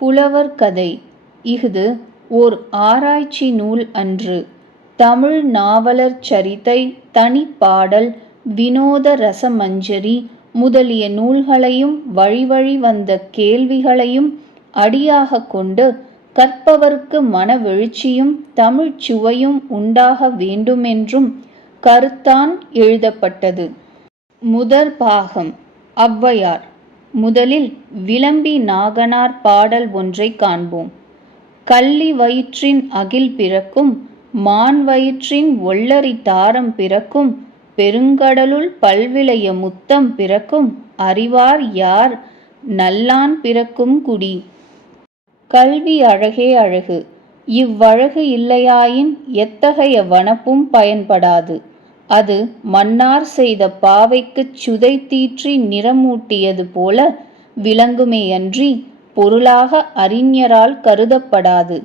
புலவர் கதை இஃது ஓர் ஆராய்ச்சி நூல் அன்று. தமிழ் நாவலர் சரிதை தனிப்பாடல் வினோத ரசமஞ்சரி முதலிய நூல்களையும் வழிவழி வந்த கேள்விகளையும் அடியாகக் கொண்டு கற்பவர்க்கு மனவெழுச்சியும் தமிழ்ச் சுவையும் உண்டாக வேண்டுமென்றும் கருத்தான் எழுதப்பட்டது. முதற் பாகம் ஔவையார் முதலில் விளம்பி நாகனார் பாடல் ஒன்றைக் காண்போம். கள்ளி வயிற்றின் அகில் பிறக்கும் மான் வயிற்றின் ஒள்ளரி தாரம் பிறக்கும் பெருங்கடலுள் பல்விளைய முத்தம் பிறக்கும் அறிவார் யார் நல்லான் பிறக்கும் குடி. கல்வி அழகே அழகு. இவ்வழகு இல்லையாயின் எத்தகைய வனப்பும் பயன்படாது. அது மன்னார் செய்த பாவைக்குச் சுதை தீற்றி நிறமூட்டியது போல விளங்குமேயன்றி பொருளாக அறிஞரால் கருதப்படாது.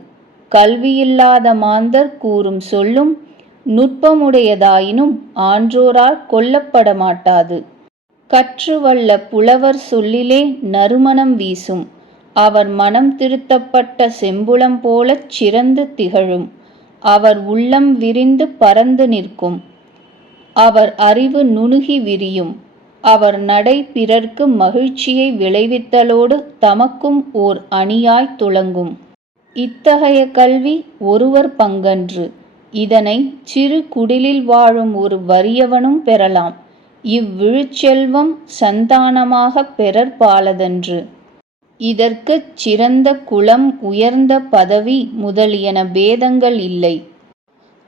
கல்வியில்லாத மாந்தர் கூறும் சொல்லும் நுட்பமுடையதாயினும் ஆன்றோரால் கொல்லப்பட மாட்டாது. கற்று வல்ல புலவர் சொல்லிலே நறுமணம் வீசும். அவர் மனம் திருத்தப்பட்ட செம்புளம் போலச் சிறந்து திகழும். அவர் உள்ளம் விரிந்து பறந்து நிற்கும். அவர் அறிவு நுணுகி விரியும். அவர் நடை பிறர்க்கு மகிழ்ச்சியை விளைவித்தலோடு தமக்கும் ஓர் அணியாய் துலங்கும். இத்தகைய கல்வி ஒருவர் பங்கன்று. இதனை சிறு குடிலில் வாழும் ஒரு வறியவனும் பெறலாம். இவ்விழுச்செல்வம் சந்தானமாக சந்தானமாகப் பெறற்பாலதன்று. இதற்குச் சிறந்த குலம் உயர்ந்த பதவி முதலியன பேதங்கள் இல்லை.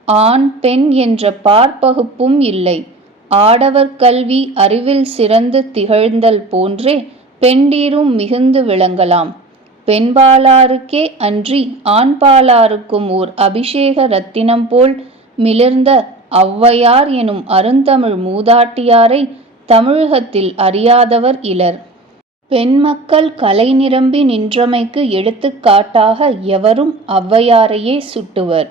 ஆண் பெண் என்ற பார்ப்பகுப்பும் இல்லை. ஆடவர் கல்வி அறிவில் சிறந்து திகழ்ந்தல் போன்றே பெண்டீரும் மிகுந்து விளங்கலாம். பெண்பாலாருக்கே அன்றி ஆண்பாலாருக்கும் ஓர் அபிஷேக ரத்தினம் போல் மிளிர்ந்த ஒளவையார் எனும் அருந்தமிழ் மூதாட்டியாரைத் தமிழகத்தில் அறியாதவர் இலர். பெண்மக்கள் கலை நிரம்பி நின்றமைக்கு எடுத்துக்காட்டாக எவரும் ஒளவையாரையே சுட்டுவர்.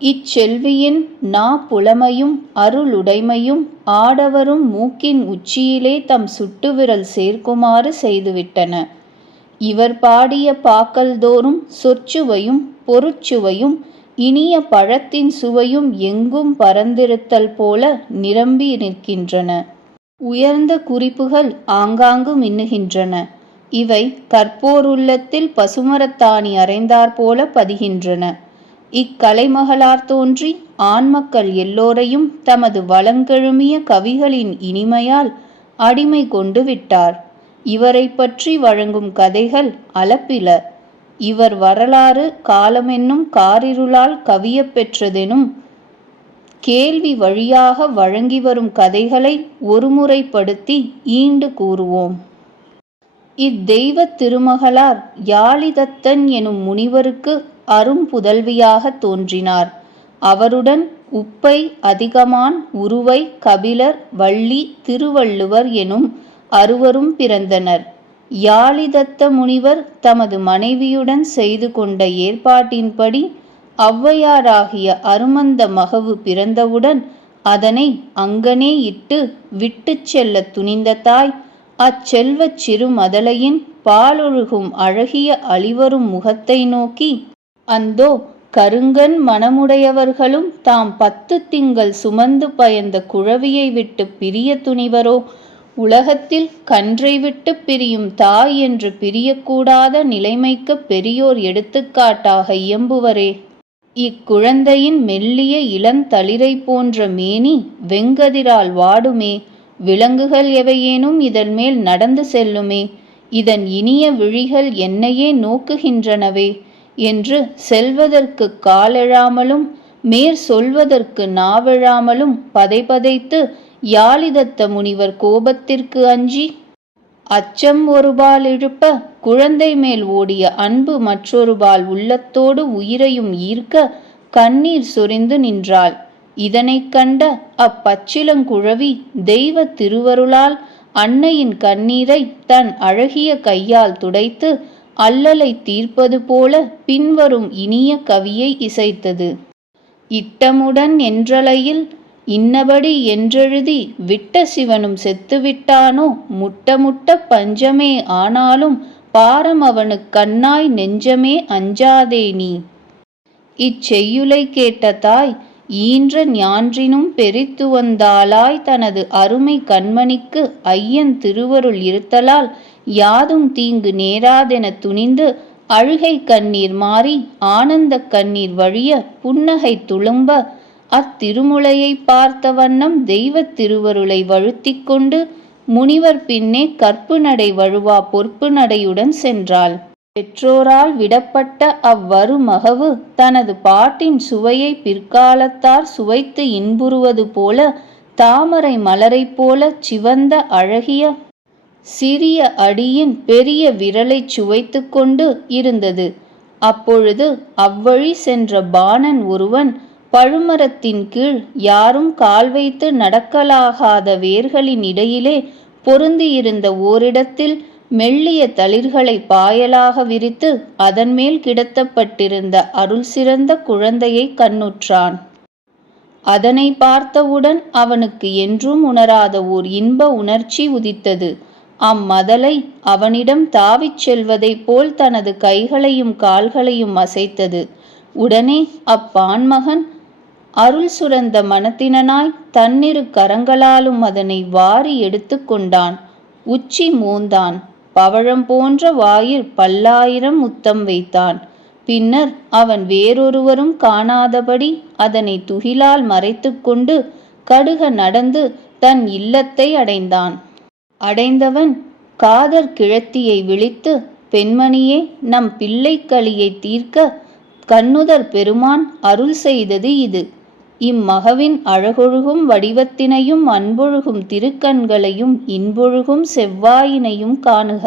இச்செல்வியின் நா புலமையும் அருளுடைமையும் ஆடவரும் மூக்கின் உச்சியிலே தம் சுட்டுவிரல் சேர்க்குமாறு செய்துவிட்டன. இவர் பாடிய பாக்கல்தோறும் சொற்சுவையும் பொருட்சுவையும் இனிய பழத்தின் சுவையும் எங்கும் பரந்திருத்தல் போல நிரம்பி நிற்கின்றன. உயர்ந்த குறிப்புகள் ஆங்காங்கு மின்னுகின்றன. இவை கற்போருள்ளத்தில் பசுமரத்தாணி அறைந்தாற்போல பதிகின்றன. இக்கலைமகளார் தோன்றி ஆண்மக்கள் எல்லோரையும் தமது வளங்கெழுமிய கவிகளின் இனிமையால் அடிமை கொண்டு விட்டார். இவரைப்பற்றி வழங்கும் கதைகள் அலப்பில இவர் வரலாறு காலமென்னும் காரிருளால் கவியப்பெற்றதெனும் கேள்வி வழியாக வழங்கி வரும் கதைகளை ஒருமுறைப்படுத்தி ஈண்டு கூறுவோம். இத்தெய்வத் திருமகளார் யாளிதத்தன் எனும் முனிவருக்கு அரும்புதல்வியாகத் தோன்றினார். அவருடன் உப்பை அதிகமான் உருவை கபிலர் வள்ளி திருவள்ளுவர் எனும் அறுவரும் பிறந்தனர். யாளிதத்த முனிவர் தமது மனைவியுடன் செய்து கொண்ட ஏற்பாட்டின்படி ஒளவையாராகிய அருமந்த மகவு பிறந்தவுடன் அதனை அங்கனே இட்டு விட்டுச் செல்லத் துணிந்த தாய் அச்செல்வச் சிறுமதலையின் பாலொழுகும் அழகிய அழிவரும் முகத்தை நோக்கி அந்தோ கருங்கண் மனமுடையவர்களும் தாம் பத்து திங்கள் சுமந்து பயந்த குழவியை விட்டுப் பிரிய துணிவரோ? உலகத்தில் கன்றை விட்டுப் பிரியும் தாய் என்று பிரியக்கூடாத நிலைமைக்கு நிலைமைக்குப் பெரியோர் எடுத்துக்காட்டாக இயம்புவரே. இக்குழந்தையின் மெல்லிய இளந்தளிரை போன்ற மேனி வெங்கதிரால் வாடுமே. விலங்குகள் எவையேனும் இதன்மேல் நடந்து செல்லுமே. இதன் இனிய விழிகள் என்னையே நோக்குகின்றனவே. என்று செல்வதற்குக் காலெழாமலும் மேற் சொல்வதற்கு நாவெழாமலும் பதைபதைத்து யாளிதத்த முனிவர் கோபத்திற்கு அஞ்சி அச்சம் ஒருபால் இழுப்ப குழந்தைமேல் ஓடிய அன்பு மற்றொருபால் உள்ளத்தோடு உயிரையும் ஈர்க்க கண்ணீர் சொரிந்து நின்றாள். இதனைக் கண்ட அப்பச்சிலங்குழவி தெய்வத் திருவருளால் அன்னையின் கண்ணீரைத் தன் அழகிய கையால் துடைத்து அல்லலைத் தீர்ப்பது போல பின்வரும் இனிய கவியை இசைத்தது. இட்டமுடன் என்றலையில் இன்னபடி என்றெழுதி விட்ட சிவனும் செத்துவிட்டானோ முட்ட முட்டப் பஞ்சமே ஆனாலும் பாரம் அவனுக் கண்ணாய் நெஞ்சமே அஞ்சாதே நீ இச்செய்யுளை கேட்ட தாய் ஈன்ற ஞான்றினும் பெரித்துவந்தாளாய் தனது அருமை கண்மணிக்கு ஐயன் திருவருள் இருத்தலால் யாதும் தீங்கு நேராதெனத் துணிந்து அழுகை கண்ணீர் மாறி ஆனந்தக் கண்ணீர் வழிய புன்னகை துளும்ப அத்திருமுலையைப் பார்த்த வண்ணம் தெய்வத் திருவருளை வழுத்திக் கொண்டு முனிவர் பின்னே கற்பு நடை வழுவா பொற்பு நடையுடன் சென்றாள். பெற்றோரால் விடப்பட்ட அவ்வருமகவு தனது பாட்டின் சுவையை பிற்காலத்தார் சுவைத்து இன்புறுவது போல தாமரை மலரைப் போல சிவந்த அழகிய சிறிய அடியின் பெரிய விரலைச் சுவைத்து கொண்டு இருந்தது. அப்பொழுது அவ்வழி சென்ற பாணன் ஒருவன் பழுமரத்தின் கீழ் யாரும் கால் வைத்து நடக்கலாகாத வேர்களின் இடையிலே பொருந்தியிருந்த ஓரிடத்தில் மெல்லிய தளிர்களை பாயலாக விரித்து அதன்மேல் கிடத்தப்பட்டிருந்த அருள் சிறந்த குழந்தையை கண்ணுற்றான். அதனை பார்த்தவுடன் அவனுக்கு என்றும் உணராத ஓர் இன்ப உணர்ச்சி உதித்தது. அம்மதலை அவனிடம் தாவிச் செல்வதைப் போல் தனது கைகளையும் கால்களையும் அசைத்தது. உடனே அப்பான்மகன் அருள் சுரந்த மனத்தினனாய் தன்னிரு கரங்களாலும் அதனை வாரி எடுத்து கொண்டான். உச்சி மூந்தான். பவழம் போன்ற வாயில் பல்லாயிரம் முத்தம் வைத்தான். பின்னர் அவன் வேறொருவரும் காணாதபடி அதனை துகிலால் மறைத்து கொண்டு கடுக நடந்து தன் இல்லத்தை அடைந்தான். அடைந்தவன் காதர் கிழத்தியை விழித்து பெண்மணியே நம் பிள்ளைக்களியை தீர்க்க கண்ணுதர் பெருமான் அருள் செய்தது இது. இம்மகவின் அழகொழுகும் வடிவத்தினையும் அன்பொழுகும் திருக்கண்களையும் இன்பொழுகும் செவ்வாயினையும் காணுக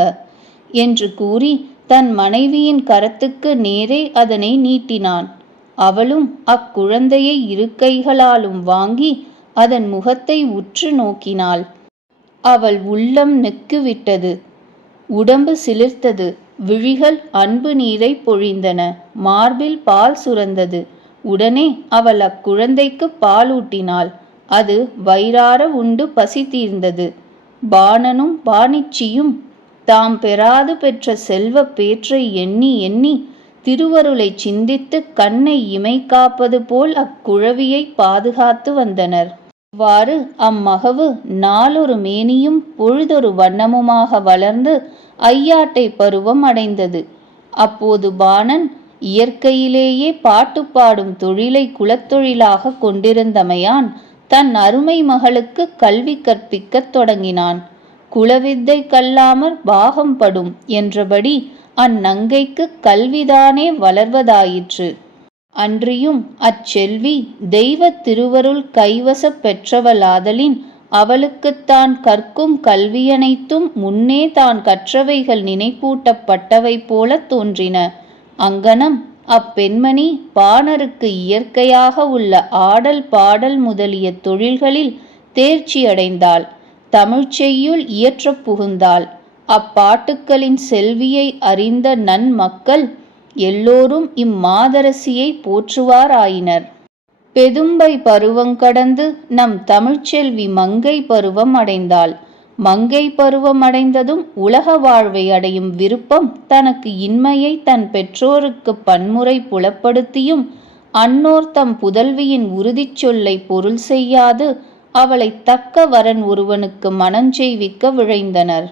என்று கூறி தன் மனைவியின் கரத்துக்கு நேரே அதனை நீட்டினான். அவளும் அக்குழந்தையை இருக்கைகளாலும் வாங்கி அதன் முகத்தை உற்று நோக்கினாள். அவள் உள்ளம் நெக்குவிட்டது. உடம்பு சிலிர்த்தது. விழிகள் அன்பு நீரை பொழிந்தன. மார்பில் பால் சுரந்தது. உடனே அவள் அக்குழந்தைக்கு பாலூட்டினாள். அது வயிறார உண்டு பசி தீர்ந்தது பாணனும் பாணிச்சியும் தாம் பெறாது பெற்ற செல்வ பேற்றை எண்ணி எண்ணி திருவருளை சிந்தித்து கண்ணை இமை காப்பது போல் அக்குழவியை பாதுகாத்து வந்தனர். இவ்வாறு அம்மகவு நாளொரு மேனியும் பொழுதொரு வண்ணமுமாக வளர்ந்து ஐயாட்டை பருவம் அடைந்தது. அப்போது பாணன் இயற்கையிலேயே பாட்டு பாடும் தொழிலை குலத்தொழிலாக கொண்டிருந்தமையான் தன் அருமை மகளுக்கு கல்வி கற்பிக்கத் தொடங்கினான். குலவித்தை கல்லாமற் பாகம் படும் என்றபடி அந்நங்கைக்கு கல்விதானே வளர்வதாயிற்று. அன்றியும் அச்செல்வி தெய்வத் திருவருள் கைவச பெற்றவளாதலின் அவளுக்குத் தான் கற்கும் கல்வியனைத்தும் முன்னே தான் கற்றவைகள் நினைப்பூட்டப்பட்டவை போலத் தோன்றின. அங்ஙனம் அப்பெண்மணி பாணருக்கு இயற்கையாக உள்ள ஆடல் பாடல் முதலிய தொழில்களில் தேர்ச்சியடைந்தாள் தமிழ்ச்செய்யுள் இயற்றப் புகுந்தாள். அப்பாட்டுக்களின் செல்வியை அறிந்த நன்மக்கள் எல்லோரும் இம்மாதரசியை போற்றுவாராயினர். பெதும்பை பருவம் கடந்து நம் தமிழ்ச்செல்வி மங்கை பருவம் அடைந்தாள். மங்கை பருவம் அடைந்ததும் உலக வாழ்வை அடையும் விருப்பம் தனக்கு இன்மையை தன் பெற்றோருக்கு பன்முறை புலப்படுத்தியும் அன்னோர் தம் புதல்வியின் உறுதிச் சொல்லை பொருள் செய்யாது அவளை தக்க வரன் ஒருவனுக்கு மனஞ்செய்விக்க விழைந்தனர்.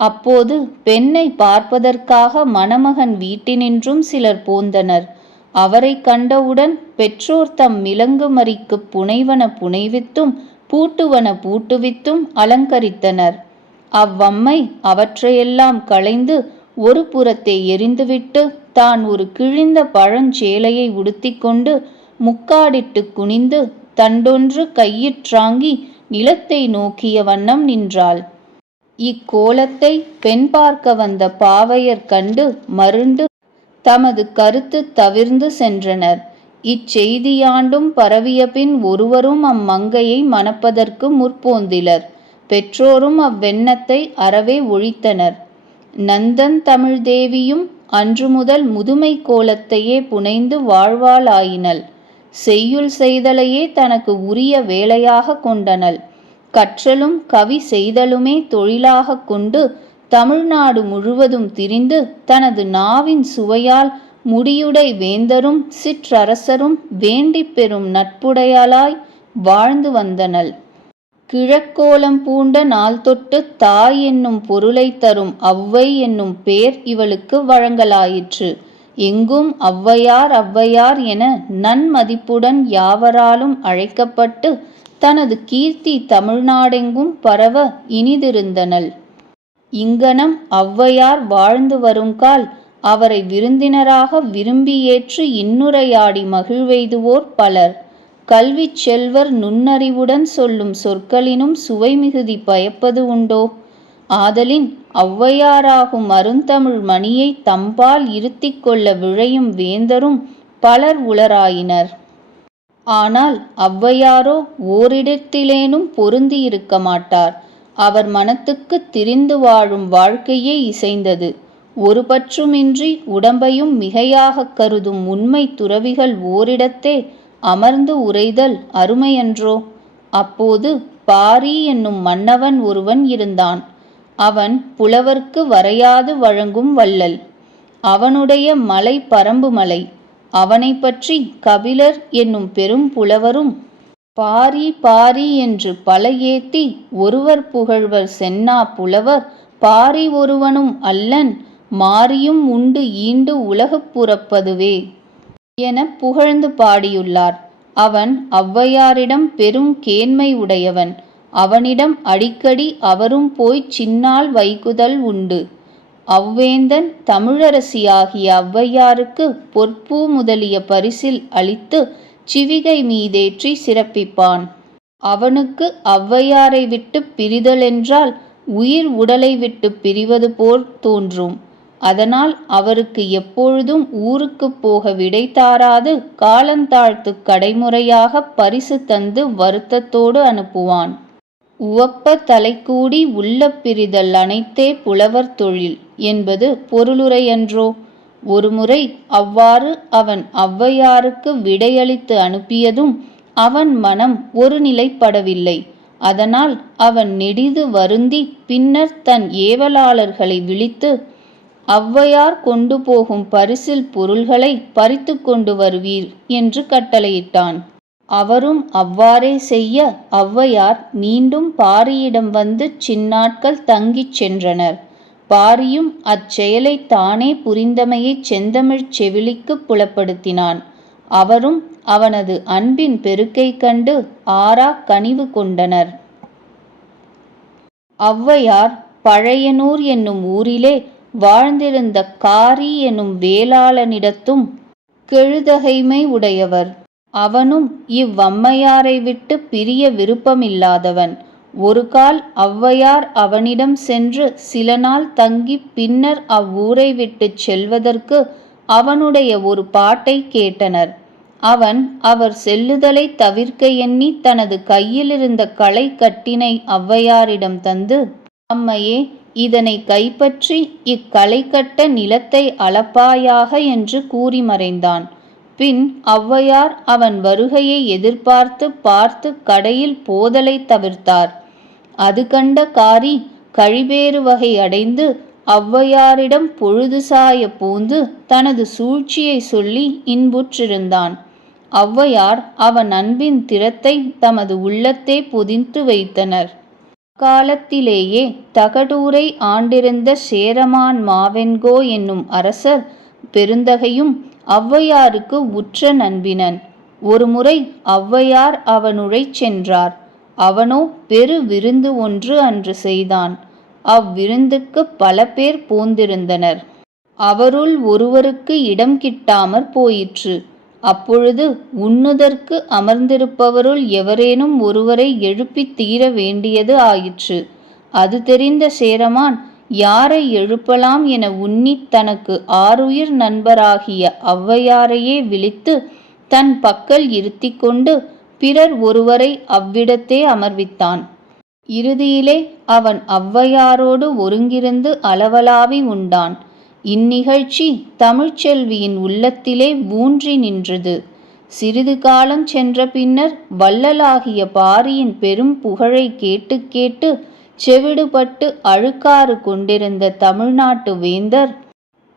அப்போது பெண்ணை பார்ப்பதற்காக மணமகன் வீட்டினின்றும் சிலர் போந்தனர். அவரை கண்டவுடன் பெற்றோர் தம் மிளங்கு மறிக்கு புனைவன புனைவித்தும் பூட்டுவன பூட்டுவித்தும் அலங்கரித்தனர். அவ்வம்மை அவற்றையெல்லாம் களைந்து ஒரு புறத்தை எரிந்துவிட்டு தான் ஒரு கிழிந்த பழஞ்சேலையை உடுத்திக்கொண்டு முக்காடிட்டு குனிந்து தண்டொன்று கையிற்றாங்கி நிலத்தை நோக்கிய வண்ணம் நின்றாள். இக்கோலத்தை பெண் பார்க்க வந்த பாவையர் கண்டு மருண்டு தமது கருத்து தவிர்ந்து சென்றனர். இச்செய்தியாண்டும் பரவியபின் ஒருவரும் அம்மங்கையை மணப்பதற்கு முற்போந்திலர். பெற்றோரும் அவ்வெண்ணத்தை அறவே ஒழித்தனர். நந்தன் தமிழ் தேவியும் அன்று முதல் முதுமை கோலத்தையே புனைந்து வாழ்வாளாயினள். செய்யுள் செய்தலையே தனக்கு உரிய வேலையாக கொண்டனள். கற்றலும் கவி செய்தலுமே தொழிலாக கொண்டு தமிழ்நாடு முழுவதும் திரிந்து தனது நாவின் சுவையால் முடியுடை வேந்தரும் சிற்றரசரும் வேண்டிப் பெறும் நட்புடையாளாய் வாழ்ந்து வந்தனள். கிழக்கோலம் பூண்ட நாள் தொட்டு தாய் என்னும் பொருளைத் தரும் அவ்வை என்னும் பேர் இவளுக்கு வழங்கலாயிற்று. எங்கும் ஔவையார் ஔவையார் என நன்மதிப்புடன் யாவராலும் அழைக்கப்பட்டு தனது கீர்த்தி தமிழ்நாடெங்கும் பரவ இனிதிருந்தனள். இங்ஙனம் ஒளவையார் வாழ்ந்து வருங்கால் அவரை விருந்தினராக விரும்பி ஏற்று இன்னுரையாடி மகிழ்வெய்துவோர் பலர். கல்வி செல்வர் நுண்ணறிவுடன் சொல்லும் சொற்களினும் சுவை மிகுதி பயப்பது உண்டோ? ஆதலின் ஒளவையாராகும் அருந்தமிழ் மணியைத் தம்பால் இருத்திக் கொள்ள விழையும் வேந்தரும் பலர் உளராயினர். ஆனால் ஒளவையாரோ ஓரிடத்திலேனும் பொருந்தியிருக்க மாட்டார். அவர் மனத்துக்குத் திரிந்து வாழும் வாழ்க்கையே இசைந்தது. ஒரு பற்றுமின்றி உடம்பையும் மிகையாகக் கருதும் உண்மை துறவிகள் ஓரிடத்தே அமர்ந்து உரைதல் அருமையன்றோ? அப்போது பாரி என்னும் மன்னவன் ஒருவன் இருந்தான். அவன் புலவர்க்கு வரையாது வழங்கும் வள்ளல். அவனுடைய மலை பரம்பு மலை. அவனைப் பற்றி கபிலர் என்னும் பெரும் புலவரும் பாரி பாரி என்று பல ஏத்தி ஒருவர் புகழ்வர் சென்னா புலவர் பாரி ஒருவனும் அல்லன் மாறியும் உண்டு ஈண்டு உலகுப் புறப்பதுவே எனப் புகழ்ந்து பாடியுள்ளார். அவன் ஔவையாரிடம் பெரும் கேண்மை உடையவன். அவனிடம் அடிக்கடி அவரும் போய்ச் சின்னால் வைகுதல் உண்டு. அவ்வேந்தன் தமிழரசியாகிய ஔவையாருக்கு பொற்பூ முதலிய பரிசில் அளித்து சிவிகை மீதேற்றி சிறப்பிப்பான். அவனுக்கு ஔவையாரை விட்டுப் பிரிதலென்றால் உயிர் உடலை விட்டுப் பிரிவது போல் தோன்றும். அதனால் அவருக்கு எப்பொழுதும் ஊருக்குப் போக விடை தாராது காலந்தாழ்த்துக் கடைமுறையாகப் பரிசு தந்து வருத்தத்தோடு அனுப்புவான். உவப்ப தலைக்கூடி உள்ள பிரிதல் அனைத்தே புலவர் தொழில் என்பது பொருளுரையன்றோ? ஒருமுறை அவ்வாறு அவன் ஔவையாருக்கு விடையளித்து அனுப்பியதும் அவன் மனம் ஒரு நிலைப்படவில்லை. அதனால் அவன் நெடிது வருந்தி பின்னர் தன் ஏவலாளர்களை விழித்து ஔவையார் கொண்டு போகும் பரிசில் பொருள்களை பறித்து கொண்டு வருவீர் என்று கட்டளையிட்டான். அவரும் அவ்வாறே செய்ய ஔவையார் மீண்டும் பாரியிடம் வந்து சின்னாட்கள் தங்கிச் சென்றனர். பாரியும் அச்செயலைத் தானே புரிந்தமையைச் செந்தமிழ்ச் செவிலிக்குப் புலப்படுத்தினான். அவரும் அவனது அன்பின் பெருக்கை கண்டு ஆறாக் கனிவு கொண்டனர். ஔவையார் பழையனூர் என்னும் ஊரிலே வாழ்ந்திருந்த காரி எனும் வேளாளனிடத்தும் கெழுதகைமை உடையவர். அவனும் இவ்வம்மையாரை விட்டு பிரிய விருப்பமில்லாதவன். ஒருகால் ஔவையார் அவனிடம் சென்று சில நாள் தங்கிப் பின்னர் அவ்வூரை விட்டுச் செல்வதற்கு அவனுடைய ஒரு பாட்டைக் கேட்டனர். அவன் அவர் செல்லுதலைத் தவிர்க்க எண்ணி தனது கையிலிருந்த களை கட்டினை ஔவையாரிடம் தந்து அம்மையே இதனைக் கைப்பற்றி இக்களைக்கட்ட நிலத்தை அளப்பாயாக என்று கூறி மறைந்தான். பின் ஔவையார் அவன் வருகையை எதிர்பார்த்து பார்த்து கடையில் போதலை தவிர்த்தார். அது கண்ட காரி கழிவேறு வகை அடைந்து ஔவையாரிடம் பொழுது சாய பூந்து தனது சூழ்ச்சியை சொல்லி இன்புற்றிருந்தான். ஔவையார் அவன் அன்பின் திறத்தை தமது உள்ளத்தே பொதிந்து வைத்தனர். அக்காலத்திலேயே தகடூரை ஆண்டிருந்த சேரமான் மாவென்கோ என்னும் அரசர் பெருந்தகையும் ஔவையாருக்கு உற்ற நண்பினன். ஒருமுறை ஔவையார் அவனுழைச் சென்றார். அவனோ பெரு விருந்து ஒன்று அன்று செய்தான். அவ்விருந்துக்குப் பல பேர் போந்திருந்தனர். அவருள் ஒருவருக்கு இடம் கிட்டாமற் போயிற்று. அப்பொழுது உண்ணுதற்கு அமர்ந்திருப்பவருள் எவரேனும் ஒருவரை எழுப்பித் தீர வேண்டியது ஆயிற்று. அது தெரிந்த சேரமான் யாரை எழுப்பலாம் என உண்ணி தனக்கு ஆருயிர் நண்பராகிய ஔவையாரையே விழித்து தன் பக்கல் இருத்தி கொண்டு பிறர் ஒருவரை அவ்விடத்தே அமர்வித்தான். இறுதியிலே அவன் ஔவையாரோடு ஒருங்கிருந்து அளவலாவி உண்டான். இந்நிகழ்ச்சி தமிழ்ச்செல்வியின் உள்ளத்திலே ஊன்றி நின்றது சிறிது காலம் சென்ற பின்னர் வள்ளலாகிய பாரியின் பெரும் புகழைக் கேட்டுக் கேட்டு செவிடுபட்டு அழுக்காறு கொண்டிருந்த தமிழ்நாட்டு வேந்தர்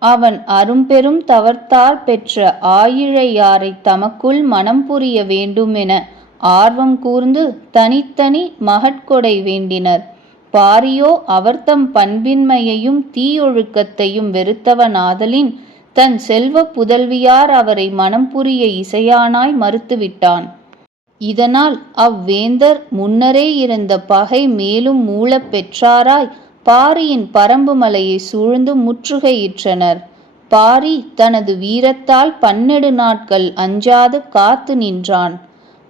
அவன் அரும்பெரும் தவர்த்தால் பெற்ற ஆயிழையாரைத் தமக்குள் மனம் புரிய வேண்டுமென ஆர்வம் கூர்ந்து தனித்தனி மகட்கொடை வேண்டினர். பாரியோ அவர்தம் பண்பின்மையையும் தீயொழுக்கத்தையும் வெறுத்தவனாதலின் தன் செல்வப் புதல்வியார் அவரை மனம் புரிய இசையானாய் மறுத்துவிட்டான். இதனால் அவ்வேந்தர் முன்னரே இருந்த பகை மேலும் மூளப் பெற்றாராய் பாரியின் பரம்பு மலையை சூழ்ந்து முற்றுகையிற்றனர் பாரி தனது வீரத்தால் பன்னெடு நாட்கள் அஞ்சாது காத்து நின்றான்.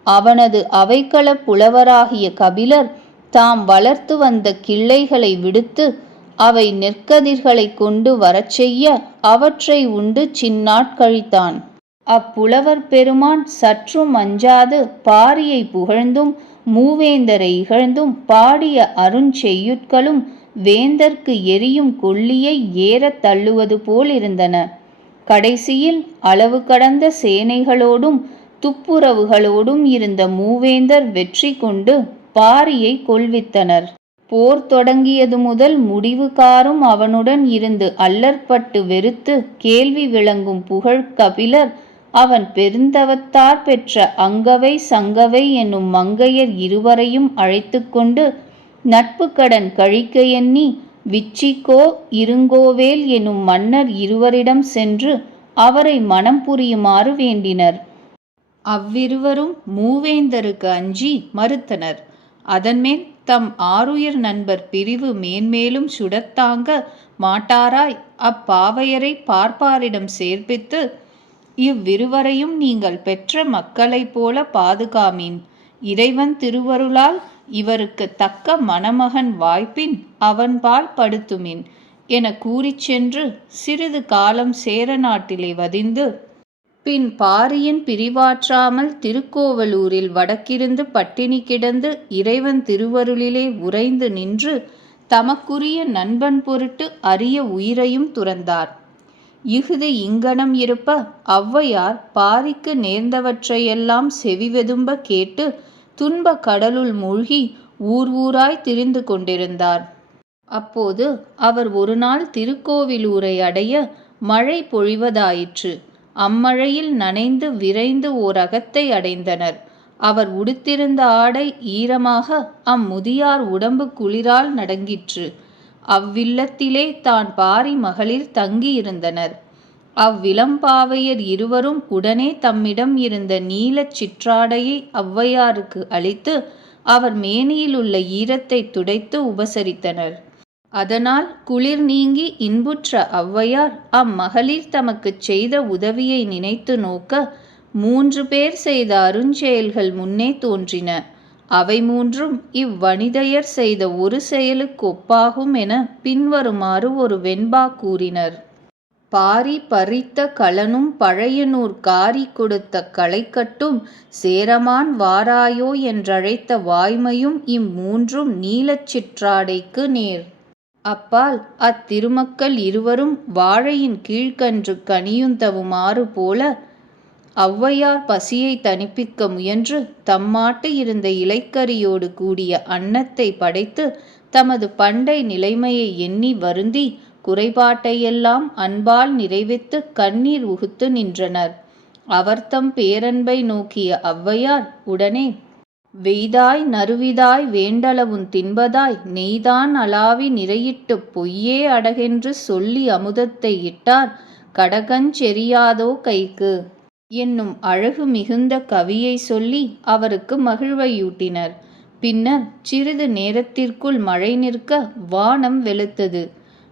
அவனது அவைக்கள புலவராகிய கபிலர் தாம் வளர்த்து வந்த கிள்ளைகளை விடுத்து அவை நெற்கதிர்களைக் கொண்டு வரச்செய்ய அவற்றை உண்டு சின்னாட்கழித்தான் அப்புலவர் பெருமான் சற்றும் அஞ்சாது பாரியை புகழ்ந்தும் மூவேந்தரை இகழ்ந்தும் பாடிய அருஞ்செய்யுட்களும் வேந்தர்க்கு எரியும் கொல்லியை ஏறத் தள்ளுவது போலிருந்தன. கடைசியில் அளவு கடந்த சேனைகளோடும் துப்புரவுகளோடும் இருந்த மூவேந்தர் வெற்றி கொண்டு பாரியைக் கொல்வித்தனர். போர் தொடங்கியது முதல் முடிவுகாரும் அவனுடன் இருந்து அல்லற்பட்டு வெறுத்து கேள்வி விளங்கும் புகழ் கபிலர் அவன் பெருந்தவத்தாற் பெற்ற அங்கவை சங்கவை என்னும் மங்கையர் இருவரையும் அழைத்துக்கொண்டு நட்புக் கடன் கழிக்க எண்ணி விச்சிக்கோ இருங்கோவேல் எனும் மன்னர் இருவரிடம் சென்று அவரை மணம் புரியுமாறு வேண்டினர். அவ்விருவரும் மூவேந்தருக்கு அஞ்சி மறுத்தனர். அதன்மேல் தம் ஆருயிர் நண்பர் பிரிவு மேன்மேலும் சுடத்தாங்க மாட்டாராய் அப்பாவையரைப் பார்ப்பாரிடம் சேர்ப்பித்து இவ்விருவரையும் நீங்கள் பெற்ற மக்களைப் போல பாதுகாமின். இறைவன் திருவருளால் இவருக்குத் தக்க மணமகன் வாய்ப்பின் அவன்பால் படுத்துமின் என கூறிச் சென்று சிறிது காலம் சேர நாட்டிலே வதிந்து பின் பாரியின் பிரிவாற்றாமல் திருக்கோவலூரில் வடக்கிருந்து பட்டினி கிடந்து இறைவன் திருவருளிலே உறைந்து நின்று தமக்குரிய நண்பன் பொருட்டு அரிய உயிரையும் துறந்தார். இஃது இங்ஙனம் இருப்ப ஒளவையார் பாரிக்கு நேர்ந்தவற்றையெல்லாம் செவிவெதும்ப கேட்டு துன்ப கடலுள் மூழ்கி ஊர் ஊராய் திரிந்து கொண்டிருந்தார். அப்போது அவர் ஒருநாள் திருக்கோவிலூரை அடைய மழை பொழிவதாயிற்று. அம்மழையில் நனைந்து விரைந்து ஓர் அகத்தை அடைந்தனர். அவர் உடுத்திருந்த ஆடை ஈரமாக அம்முதியார் உடம்பு குளிரால் நடங்கிற்று அவ்வில்லத்திலே தான் பாரி மகளிர் தங்கியிருந்தனர். அவ்விளம்பாவையர் இருவரும் உடனே தம்மிடம் இருந்த நீலச் சிற்றாடையை ஒளவையாருக்கு அளித்து அவர் மேனியிலுள்ள ஈரத்தைத் துடைத்து உபசரித்தனர். அதனால் குளிர் நீங்கி இன்புற்ற ஒளவையார் அம்மகளிர் தமக்குச் செய்த உதவியை நினைத்து நோக்க மூன்று பேர் செய்த அருஞ்செயல்கள் முன்னே தோன்றின. அவை மூன்றும் இவ்வனிதையர் செய்த ஒரு செயலுக்கு ஒப்பாகும் என பின்வருமாறு ஒரு வெண்பா கூறினர். பாரி பறித்த கலனும் பழையனூர் காரி கொடுத்த களைக்கட்டும் சேரமான் வாராயோ என்றழைத்த வாய்மையும் இம்மூன்றும் நீலச் சிற்றாடைக்கு நேர். அப்பால் அத்திருமக்கள் இருவரும் வாழையின் கீழ்க்கன்று கனியுந்தவுமாறு போல ஒளவையார் பசியைத் தணிப்பிக்க முயன்று தம்மாட்டு இருந்த இலைக்கரியோடு கூடிய அன்னத்தை படைத்து தமது பண்டை நிலைமையை எண்ணி வருந்தி குறைபாட்டையெல்லாம் அன்பால் நிறைவித்து கண்ணீர் உகுத்து நின்றனர். அவர்தம் பேரன்பை நோக்கிய ஒளவையார் உடனே வெய்தாய் நறுவிதாய் வேண்டளவுந் தின்பதாய் நெய்தான் அளாவி நிறையிட்டுப் பொய்யே அடகென்று சொல்லி அமுதத்தை இட்டார் கடகஞ் செறியாதோ கைக்கு? என்னும் அழகு மிகுந்த கவியைச் சொல்லி அவருக்கு மகிழ்வையூட்டினர். பின்னர் சிறிது நேரத்திற்குள் மழை நிற்க வானம் வெளுத்தது.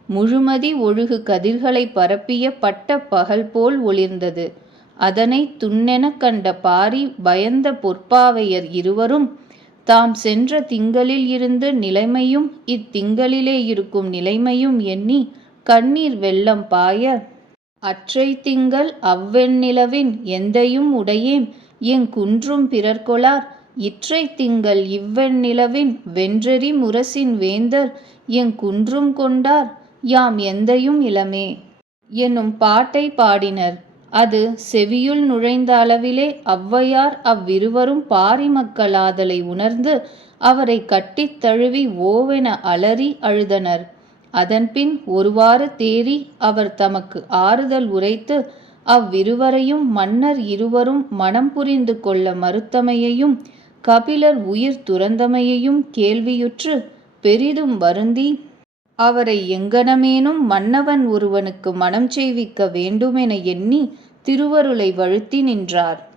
முழுமதி ஒழுகு கதிர்களைப் பரப்பிய பட்டப் பகல்போல் ஒளிர்ந்தது. அதனைத் துன்னெனக் கண்ட பாரி பயந்த பொற்பாவையர் இருவரும் தாம் சென்ற திங்களில் இருந்த நிலைமையும் இத்திங்களிலே இருக்கும் நிலைமையும் எண்ணி கண்ணீர் வெள்ளம் பாய அற்றை திங்கள் அவ்வெண்ணிலவின் எந்தையும் உடையேம் எங்குன்றும் பிறர்கொளார் இற்றைத் திங்கள் இவ்வெண்ணிலவின் வென்றெறி முரசின் வேந்தர் எங்குன்றும் கொண்டார் யாம் எந்தையும் இளமே என்னும் பாட்டைப் பாடினர். அது செவியுள் நுழைந்த அளவிலே ஔவையார் அவ்விருவரும் பாரிமக்களாதலை உணர்ந்து அவரை கட்டித் தழுவி ஓவென அலறி அழுதனர். அதன்பின் ஒருவாறு தேறி அவர் தமக்கு ஆறுதல் உரைத்து அவ்விருவரையும் மன்னர் இருவரும் மனம் புரிந்து கொள்ள மறுத்தமையையும் கபிலர் உயிர் துறந்தமையையும் கேள்வியுற்று பெரிதும் வருந்தி அவரை எங்ஙனமேனும் மன்னவன் ஒருவனுக்கு மனம் செய்விக்க வேண்டுமென எண்ணி திருவருளை வழுத்தி நின்றார்.